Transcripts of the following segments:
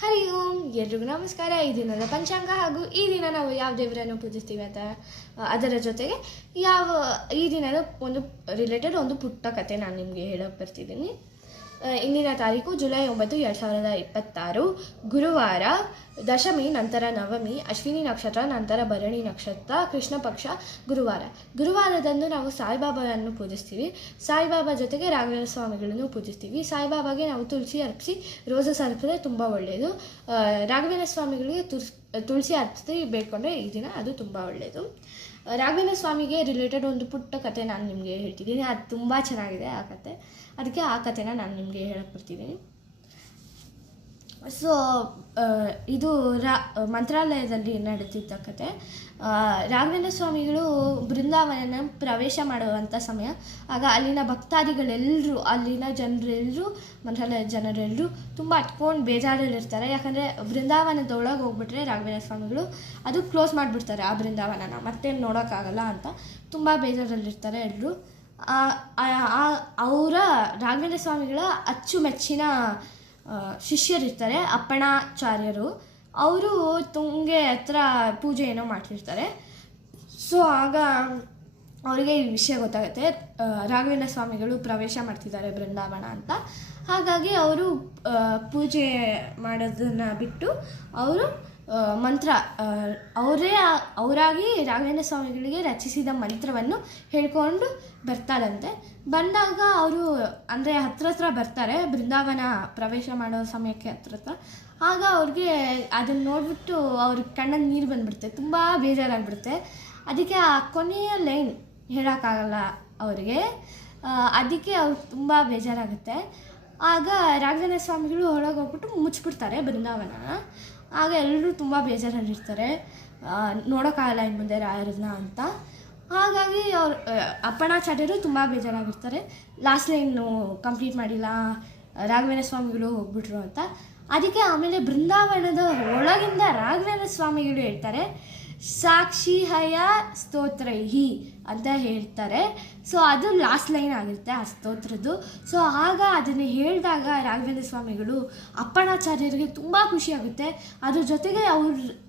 ಹರಿ ಓಂ, ಎಲ್ರಿಗೂ ನಮಸ್ಕಾರ. ಈ ದಿನದ ಪಂಚಾಂಗ ಹಾಗೂ ಈ ದಿನ ನಾವು ಯಾವ ದೇವರನ್ನು ಪೂಜಿಸ್ತೀವಿ ಅಂತ ಅದರ ಜೊತೆಗೆ ಈ ದಿನದ ಒಂದು ರಿಲೇಟೆಡ್ ಒಂದು ಪುಟ್ಟ ಕತೆ ನಾನು ನಿಮಗೆ ಹೇಳಕ್ಕೆ ಬರ್ತಿದ್ದೀನಿ. ಇಂದಿನ ತಾರೀಕು ಜುಲೈ 9, 2026, ಗುರುವಾರ, ದಶಮಿ ನಂತರ ನವಮಿ, ಅಶ್ವಿನಿ ನಕ್ಷತ್ರ ನಂತರ ಭರಣಿ ನಕ್ಷತ್ರ, ಕೃಷ್ಣ ಪಕ್ಷ, ಗುರುವಾರದಂದು ನಾವು ಸಾಯಿಬಾಬಾವನ್ನು ಪೂಜಿಸ್ತೀವಿ. ಸಾಯಿಬಾಬಾ ಜೊತೆಗೆ ರಾಘವೇಂದ್ರ ಸ್ವಾಮಿಗಳನ್ನು ಪೂಜಿಸ್ತೀವಿ. ಸಾಯಿಬಾಬಾಗೆ ನಾವು ತುಳಸಿ ಅರ್ಪಿಸಿ ರೋಸಸ್ ಅರ್ಪಿದ್ರೆ ತುಂಬ ಒಳ್ಳೆಯದು. ರಾಘವೇಂದ್ರ ಸ್ವಾಮಿಗಳಿಗೆ ತುಳಸಿ ಅರ್ಪಿಸಿ ಬೇಡ್ಕೊಂಡ್ರೆ ಈ ದಿನ ಅದು ತುಂಬ ಒಳ್ಳೆಯದು. ರಾಘವೇಂದ್ರ ಸ್ವಾಮಿಗೆ ರಿಲೇಟೆಡ್ ಒಂದು ಪುಟ್ಟ ಕತೆ ನಾನು ನಿಮಗೆ ಹೇಳ್ತಿದ್ದೀನಿ. ಅದು ತುಂಬ ಚೆನ್ನಾಗಿದೆ ಆ ಕತೆ. ಅದಕ್ಕೆ ಆ ಕತೆನ ನಾನು ನಿಮಗೆ ಹೇಳಕ್ಕೆ ಬರ್ತಿದ್ದೀನಿ. ಸೊ ಇದು ಮಂತ್ರಾಲಯದಲ್ಲಿ ನಡೆದಿದ್ದ ಕತೆ. ರಾಘವೇಂದ್ರ ಸ್ವಾಮಿಗಳು ಬೃಂದಾವನ ಪ್ರವೇಶ ಮಾಡುವಂಥ ಸಮಯ. ಆಗ ಅಲ್ಲಿನ ಭಕ್ತಾದಿಗಳೆಲ್ಲರೂ, ಅಲ್ಲಿನ ಜನರೆಲ್ಲರೂ, ಮಂತ್ರಾಲಯದ ಜನರೆಲ್ಲರೂ ತುಂಬ ಹತ್ಕೊಂಡು ಬೇಜಾರಲ್ಲಿರ್ತಾರೆ. ಯಾಕಂದರೆ ಬೃಂದಾವನದೊಳಗೆ ಹೋಗ್ಬಿಟ್ರೆ ರಾಘವೇಂದ್ರ ಸ್ವಾಮಿಗಳು ಅದು ಕ್ಲೋಸ್ ಮಾಡಿಬಿಡ್ತಾರೆ, ಆ ಬೃಂದಾವನನ ಮತ್ತೆ ನೋಡೋಕ್ಕಾಗಲ್ಲ ಅಂತ ತುಂಬ ಬೇಜಾರಲ್ಲಿರ್ತಾರೆ ಎಲ್ಲರೂ. ಅವರ ರಾಘವೇಂದ್ರ ಸ್ವಾಮಿಗಳ ಅಚ್ಚುಮೆಚ್ಚಿನ ಶಿಷ್ಯರಿರ್ತಾರೆ, ಅಪ್ಪಣಾಚಾರ್ಯರು. ಅವರು ತುಂಗೆ ಹತ್ರ ಪೂಜೆ ಏನೋ ಮಾಡ್ತಿರ್ತಾರೆ. ಸೊ ಆಗ ಅವರಿಗೆ ಈ ವಿಷಯ ಗೊತ್ತಾಗುತ್ತೆ, ರಾಘವೇಂದ್ರ ಸ್ವಾಮಿಗಳು ಪ್ರವೇಶ ಮಾಡ್ತಿದ್ದಾರೆ ಬೃಂದಾವನ ಅಂತ. ಹಾಗಾಗಿ ಅವರು ಪೂಜೆ ಮಾಡೋದನ್ನು ಬಿಟ್ಟು ಅವರು ಅವರಾಗಿ ರಾಘವೇಂದ್ರ ಸ್ವಾಮಿಗಳಿಗೆ ರಚಿಸಿದ ಮಂತ್ರವನ್ನು ಹೇಳ್ಕೊಂಡು ಬರ್ತಾರಂತೆ. ಬಂದಾಗ ಅವರು ಅಂದರೆ ಹತ್ರ ಬರ್ತಾರೆ, ಬೃಂದಾವನ ಪ್ರವೇಶ ಮಾಡೋ ಸಮಯಕ್ಕೆ ಹತ್ರ. ಆಗ ಅವ್ರಿಗೆ ಅದನ್ನು ನೋಡಿಬಿಟ್ಟು ಅವ್ರ ಕಣ್ಣಲ್ಲಿ ನೀರು ಬಂದುಬಿಡುತ್ತೆ, ತುಂಬ ಬೇಜಾರಾಗ್ಬಿಡುತ್ತೆ. ಅದಕ್ಕೆ ಆ ಕೊನೆಯ ಲೈನ್ ಹೇಳೋಕ್ಕಾಗಲ್ಲ ಅವರಿಗೆ. ಅದಕ್ಕೆ ಅವ್ರಿಗೆ ತುಂಬ ಬೇಜಾರಾಗುತ್ತೆ. ಆಗ ರಾಘವೇಂದ್ರ ಸ್ವಾಮಿಗಳು ಹೊರಗೆ ಹೋಗ್ಬಿಟ್ಟು ಮುಚ್ಚಿಬಿಡ್ತಾರೆ ಬೃಂದಾವನ. ಆಗ ಎಲ್ಲರೂ ತುಂಬ ಬೇಜಾರಲ್ಲಿರ್ತಾರೆ, ನೋಡೋಕ್ಕಾಗಲ್ಲ ಇನ್ನು ಮುಂದೆ ರಾಯರನ್ನ ಅಂತ. ಹಾಗಾಗಿ ಅವ್ರು ಅಪ್ಪಣಾಚಾರ್ಯರು ತುಂಬ ಬೇಜಾರಾಗಿರ್ತಾರೆ. ಲಾಸ್ಟ್ ಲೈನು ಕಂಪ್ಲೀಟ್ ಮಾಡಿಲ್ಲ, ರಾಘವೇಂದ್ರ ಸ್ವಾಮಿಗಳು ಹೋಗ್ಬಿಟ್ರು ಅಂತ. ಅದಕ್ಕೆ ಆಮೇಲೆ ಬೃಂದಾವನದ ಒಳಗಿಂದ ರಾಘವೇಂದ್ರ ಸ್ವಾಮಿಗಳು ಹೇಳ್ತಾರೆ, ಸಾಕ್ಷಿ ಹಯ ಸ್ತೋತ್ರೈಹಿ ಅಂತ ಹೇಳ್ತಾರೆ. ಸೊ ಅದು ಲಾಸ್ಟ್ ಲೈನ್ ಆಗಿರುತ್ತೆ ಆ ಸ್ತೋತ್ರದ್ದು. ಸೊ ಆಗ ಅದನ್ನು ಹೇಳಿದಾಗ ರಾಘವೇಂದ್ರ ಸ್ವಾಮಿಗಳು ಅಪ್ಪಣಾಚಾರ್ಯರಿಗೆ ತುಂಬ ಖುಷಿಯಾಗುತ್ತೆ. ಅದ್ರ ಜೊತೆಗೆ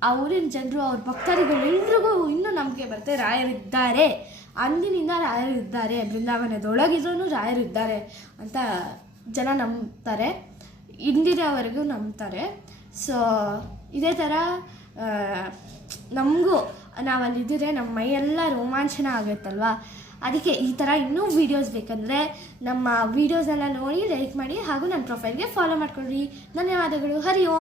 ಅವರಿನ ಜನರು, ಅವ್ರ ಭಕ್ತರಿಗಳೆಲ್ರಿಗೂ ಇನ್ನೂ ನಂಬಿಕೆ ಬರುತ್ತೆ, ರಾಯರಿದ್ದಾರೆ, ಅಂದಿನಿಂದ ರಾಯರಿದ್ದಾರೆ, ಬೃಂದಾವನದೊಳಗಿದ್ರೂ ರಾಯರಿದ್ದಾರೆ ಅಂತ ಜನ ನಂಬ್ತಾರೆ, ಇಂದಿನವರೆಗೂ ನಂಬ್ತಾರೆ. ಸೊ ಇದೇ ಥರ ನಮಗೂ ನಾವಲ್ಲಿದ್ದರೆ ನಮ್ಮ ಮೈಯೆಲ್ಲ ರೋಮಾಂಚನ ಆಗುತ್ತಲ್ವ. ಅದಕ್ಕೆ ಈ ಥರ ಇನ್ನೂ ವೀಡಿಯೋಸ್ ಬೇಕಂದರೆ ನಮ್ಮ ವೀಡಿಯೋಸೆಲ್ಲ ನೋಡಿ ಲೈಕ್ ಮಾಡಿ ಹಾಗೂ ನನ್ನ ಪ್ರೊಫೈಲ್ಗೆ ಫಾಲೋ ಮಾಡ್ಕೊಳ್ಳಿ. ಧನ್ಯವಾದಗಳು. ಹರಿ ಓಂ.